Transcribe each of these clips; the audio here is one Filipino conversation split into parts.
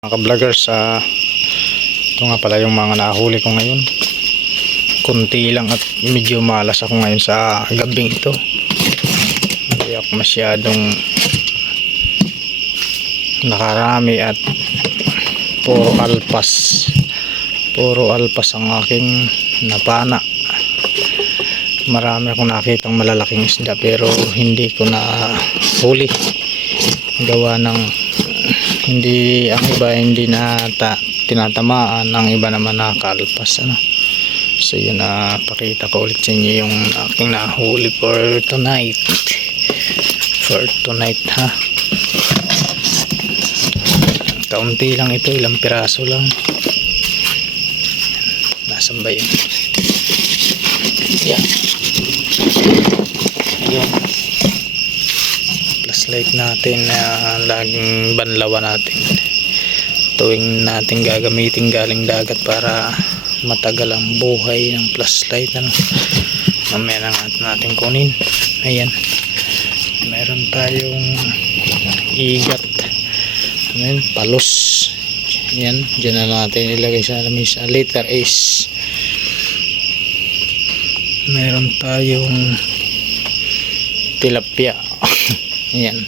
mga ka-vloggers sa ito nga pala yung mga nahuli ko ngayon. Kunti lang at medyo malas ako ngayon sa gabing ito. Hindi ako masyadong nakarami at puro alpas. Puro alpas ang aking napana. Marami akong nakitang malalaking isda pero hindi ko na huli gawa ng hindi ang iba hindi na ta, tinatamaan. Ang iba naman nakalpas ano. So yun na pakita ko ulit sa inyo yung aking nahuli for tonight. For tonight ha. Kaunti lang ito ilang piraso lang. Nasan ba yun? Yan yun flashlight natin na laging banlawan natin. Tuwing natin gagamitin galing dagat para matagal ang buhay ng flashlight ano. Mamaya na natin, natin kunin. Ayan. Meron tayong igat. Ayan, palos. Ayan. Dyan na natin ilagay sa lamisa letter S meron tayong tilapia Ayan.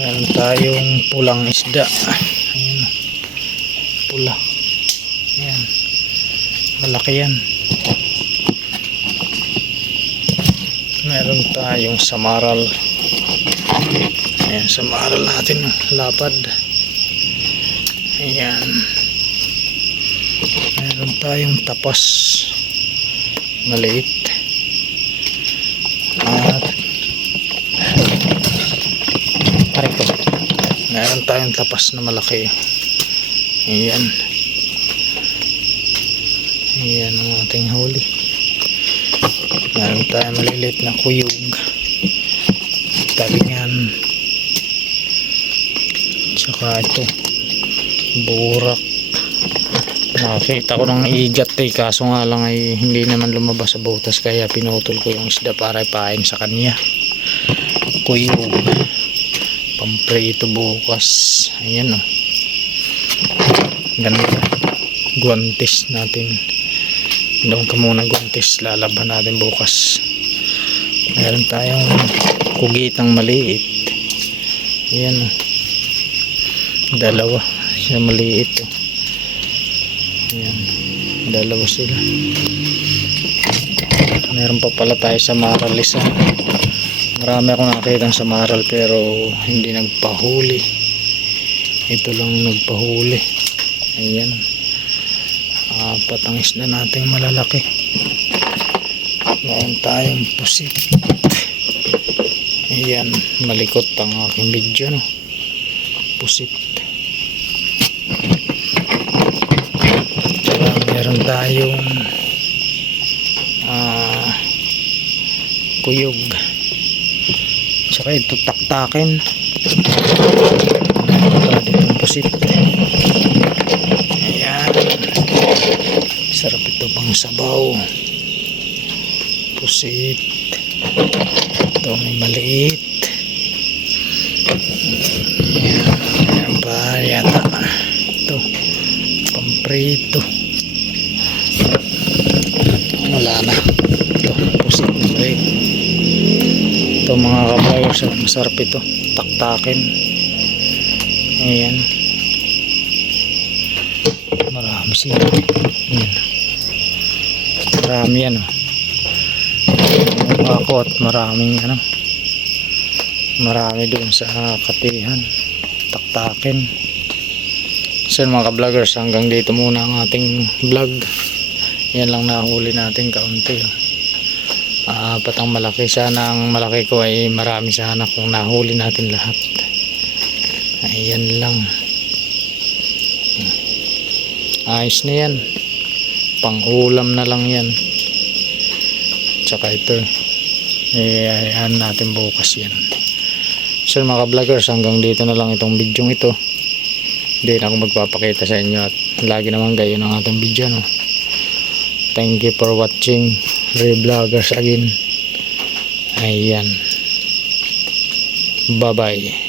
Meron tayong pulang isda. Ayan. Pula. Ayan. Malaki yan. Meron tayong samaral. Ayan, samaral natin. Lapad. Ayan. Meron tayong tapas. Maliit. At Ko. Meron tayong tapas na malaki. Ayan. Ayan ang ating huli. Meron tayong maliliit na kuyog. Talingan. Tsaka ito. Burak. Nakita ko ng igat eh. Kaso nga lang ay hindi naman lumabas sa butas. Kaya pinutol ko yung isda para ipain sa kanya. Kuyog pamprito bukas. Ayan o ganda guantes natin. Doon ka muna guantes lalaban natin bukas. Meron tayong kugitang maliit. Ayan o dalawa. Siya maliit o ayan. Dalawa sila. Meron pa pala tayo sa maralisa marami akong nakita sa maral pero hindi nagpahuli. Ito lang nagpahuli. Ayan. Apat ang isda natin malalaki. Ngayon tayong pusit. Ayan malikot ang aking video no? Pusit. Tsaka meron tayong ah kuyog tsaka ito taktakin. Pusit ayan. Sarap ito pang sabaw. Pusit ito may maliit. Ayan ayan pa yata. Ito pamprito. Wala na ito pusit na maliit ito mga kabayos masarap ito. Taktakin. Ayan. Marami siya. Ayan. Marami yan oh. ako at maraming ano. Marami doon sa katihan. Taktakin. So mga ka-vloggers hanggang dito muna ang ating vlog. Yan lang nahuli natin kaunti oh apat ang malaki. Sana ang malaki ko ay marami sana kung nahuli natin lahat. Ayan lang. Ayos na yan. Panghulam na lang yan. Tsaka ito eh ayan natin bukas yan. So mga vloggers hanggang dito na lang itong video ito. Hindi na ako magpapakita sa inyo at lagi naman gayon ang ating video no? Thank you for watching revloggers again. Ayan. Bye bye